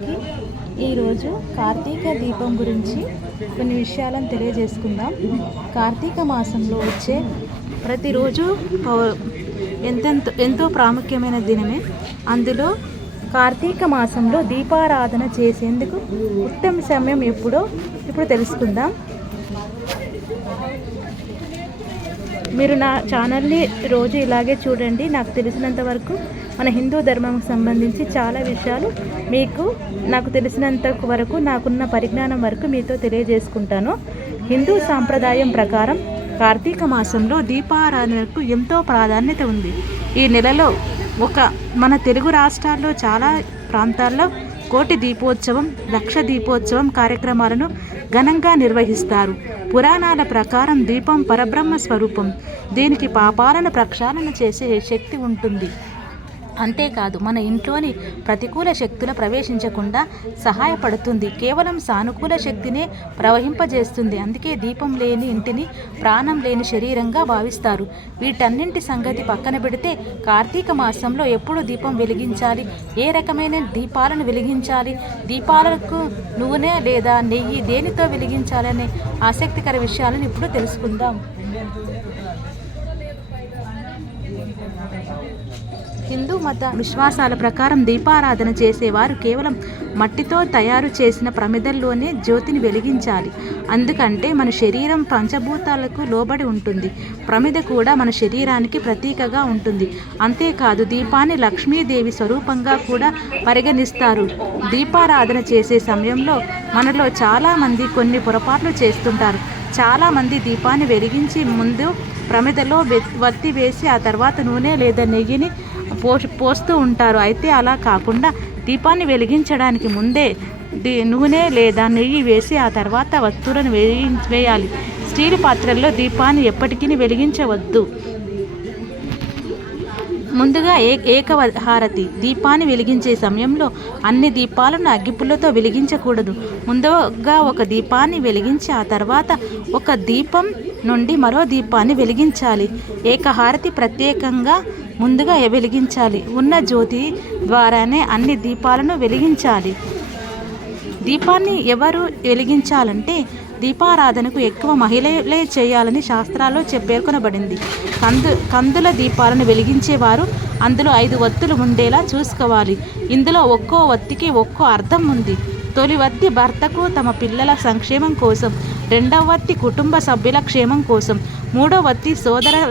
ఈరోజు కార్తీక దీపం గురించి కొన్ని విషయాలను తెలియజేసుకుందాం. కార్తీక మాసంలో వచ్చే ప్రతిరోజు ఎంతో ప్రాముఖ్యమైన దినమే. అందులో కార్తీక మాసంలో దీపారాధన చేసేందుకు ఉత్తమ సమయం ఇప్పుడు తెలుసుకుందాం. మీరు నా ఛానల్ని రోజు ఇలాగే చూడండి. నాకు తెలిసినంత వరకు మన హిందూ ధర్మంకి సంబంధించి చాలా విషయాలు నాకు తెలిసినంత వరకు నాకున్న పరిజ్ఞానం వరకు మీతో తెలియజేసుకుంటాను. హిందూ సాంప్రదాయం ప్రకారం కార్తీక మాసంలో దీపారాధనకు ఎంతో ప్రాధాన్యత ఉంది. ఈ నెలలో మన తెలుగు రాష్ట్రాల్లో చాలా ప్రాంతాల్లో కోటి దీపోత్సవం, లక్ష దీపోత్సవం కార్యక్రమాలను ఘనంగా నిర్వహిస్తారు. పురాణాల ప్రకారం దీపం పరబ్రహ్మ స్వరూపం. దీనికి పాపాలను ప్రక్షాళన చేసే శక్తి ఉంటుంది. అంతేకాదు మన ఇంట్లోని ప్రతికూల శక్తులు ప్రవేశించకుండా సహాయపడుతుంది. కేవలం సానుకూల శక్తినే ప్రవహింపజేస్తుంది. అందుకే దీపం లేని ఇంటిని ప్రాణం లేని శరీరంగా భావిస్తారు. వీటన్నింటి సంగతి పక్కన పెడితే కార్తీక మాసంలో ఎప్పుడు దీపం వెలిగించాలి, ఏ రకమైన దీపాలను వెలిగించాలి, దీపాలకు నూనె లేదా నెయ్యి దేనితో వెలిగించాలనే ఆసక్తికర విషయాలను ఇప్పుడు తెలుసుకుందాం. హిందూ మత విశ్వాసాల ప్రకారం దీపారాధన చేసేవారు కేవలం మట్టితో తయారు చేసిన ప్రమిదల్లోనే జ్యోతిని వెలిగించాలి. అందుకంటే మన శరీరం పంచభూతాలకు లోబడి ఉంటుంది. ప్రమిద కూడా మన శరీరానికి ప్రతీకగా ఉంటుంది. అంతేకాదు దీపాన్ని లక్ష్మీదేవి స్వరూపంగా కూడా పరిగణిస్తారు. దీపారాధన చేసే సమయంలో మనలో చాలామంది కొన్ని పొరపాట్లు చేస్తుంటారు. చాలామంది దీపాన్ని వెలిగించి ముందు ప్రమిదలో వత్తి వేసి ఆ తర్వాత నూనె లేదా నెయ్యిని పోస్తూ ఉంటారు. అయితే అలా కాకుండా దీపాన్ని వెలిగించడానికి ముందే నూనె లేదా నెయ్యి వేసి ఆ తర్వాత వత్తులను వేయాలి. స్టీల్ పాత్రల్లో దీపాన్ని ఎప్పటికీ వెలిగించవద్దు. ముందుగా ఏకహారతి దీపాన్ని వెలిగించే సమయంలో అన్ని దీపాలను అగ్గిపుల్లతో వెలిగించకూడదు. ముందుగా ఒక దీపాన్ని వెలిగించి ఆ తర్వాత ఒక దీపం నుండి మరో దీపాన్ని వెలిగించాలి. ఏకహారతి ప్రత్యేకంగా ముందుగా వెలిగించాలి. ఉన్న జ్యోతి ద్వారానే అన్ని దీపాలను వెలిగించాలి. దీపాన్ని ఎవరు వెలిగించాలంటే దీపారాధనకు ఎక్కువ మహిళలే చేయాలని శాస్త్రాల్లో పేర్కొనబడింది. కందుల దీపాలను వెలిగించేవారు అందులో 5 వత్తులు ఉండేలా చూసుకోవాలి. ఇందులో ఒక్కో వత్తికి ఒక్కో అర్థం ఉంది. తొలి వత్తి భర్తకు తమ పిల్లల సంక్షేమం కోసం, రెండవ వత్తి కుటుంబ సభ్యుల క్షేమం కోసం, మూడవ వత్తి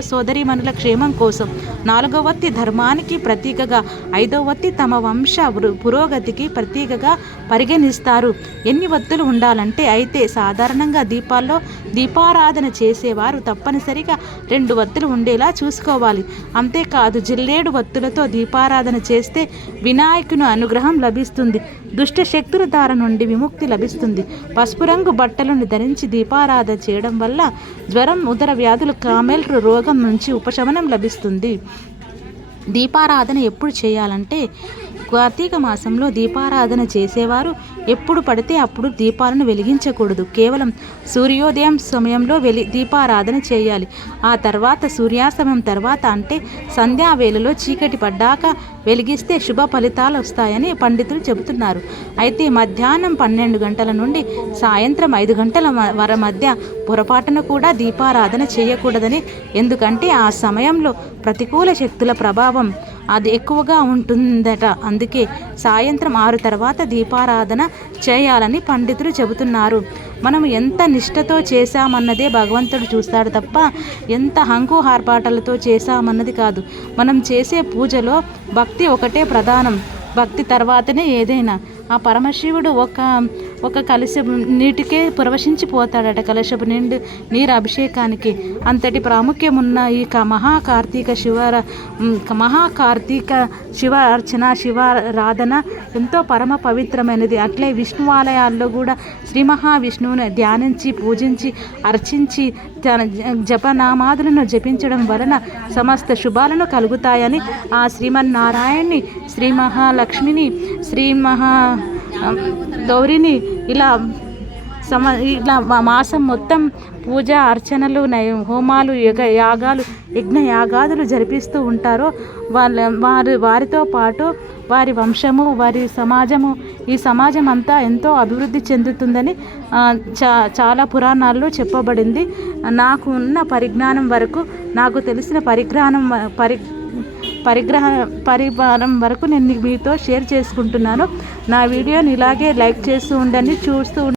సోదరీమణుల క్షేమం కోసం, నాలుగవ వత్తి ధర్మానికి ప్రతీకగా, ఐదవ వత్తి తమ వంశ పురోగతికి ప్రతీకగా పరిగణిస్తారు. ఎన్ని వత్తులు ఉండాలంటే అయితే సాధారణంగా దీపాల్లో దీపారాధన చేసేవారు తప్పనిసరిగా 2 వత్తులు ఉండేలా చూసుకోవాలి. అంతేకాదు జిల్లేడు వత్తులతో దీపారాధన చేస్తే వినాయకుని అనుగ్రహం లభిస్తుంది. దుష్ట శక్తుల దారి నుండి విముక్తి లభిస్తుంది. పసుపు రంగు బట్టలను ధరించి దీపారాధన చేయడం వల్ల జ్వరం, ఉదర వ్యాధులు, కామెల్ రోగం నుంచి ఉపశమనం లభిస్తుంది. దీపారాధన ఎప్పుడు చేయాలంటే కార్తీక మాసంలో దీపారాధన చేసేవారు ఎప్పుడు పడితే అప్పుడు దీపాలను వెలిగించకూడదు. కేవలం సూర్యోదయం సమయంలో దీపారాధన చేయాలి. ఆ తర్వాత సూర్యాస్తమయం తర్వాత అంటే సంధ్యావేళలో చీకటి పడ్డాక వెలిగిస్తే శుభ ఫలితాలు వస్తాయని పండితులు చెబుతున్నారు. అయితే మధ్యాహ్నం 12 గంటల నుండి సాయంత్రం 5 గంటల మధ్య పొరపాటున కూడా దీపారాధన చేయకూడదని. ఎందుకంటే ఆ సమయంలో ప్రతికూల శక్తుల ప్రభావం అది ఎక్కువగా ఉంటుందట. అందుకే సాయంత్రం 6 తర్వాత దీపారాధన చేయాలని పండితులు చెబుతున్నారు. మనం ఎంత నిష్ఠతో చేశామన్నదే భగవంతుడు చూస్తాడు తప్ప ఎంత హంగు హార్పాటలతో చేశామన్నది కాదు. మనం చేసే పూజలో భక్తి ఒకటే ప్రధానం. భక్తి తర్వాతనే ఏదైనా. ఆ పరమశివుడు ఒక కలశపు నీటికే పురవశించిపోతాడట. కలశపు నిండు నీరు అభిషేకానికి. అంతటి ప్రాముఖ్యం ఉన్న ఈ మహాకార్తీక శివ అర్చన, శివారాధన ఎంతో పరమ పవిత్రమైనది. అట్లే విష్ణువాలయాల్లో కూడా శ్రీ మహావిష్ణువుని ధ్యానించి, పూజించి, అర్చించి తన జపనామాదులను జపించడం వలన సమస్త శుభాలను కలుగుతాయని ఆ శ్రీమన్నారాయణ్ణి, శ్రీ మహాలక్ష్మిని, శ్రీ గౌరిని ఇలా ఇట్లా మాసం మొత్తం పూజ అర్చనలు హోమాలు యాగాలు యజ్ఞ యాగాదులు జరిపిస్తూ ఉంటారో వారితో పాటు వారి వంశము వారి సమాజము ఈ సమాజం అంతా ఎంతో అభివృద్ధి చెందుతుందని చాలా పురాణాల్లో చెప్పబడింది. నాకు ఉన్న పరిజ్ఞానం వరకు, నాకు తెలిసిన పరిజ్ఞానం వరకు నేను మీతో షేర్ చేసుకుంటున్నాను. నా వీడియోని ఇలాగే లైక్ చేస్తూ ఉండండి, చూస్తూ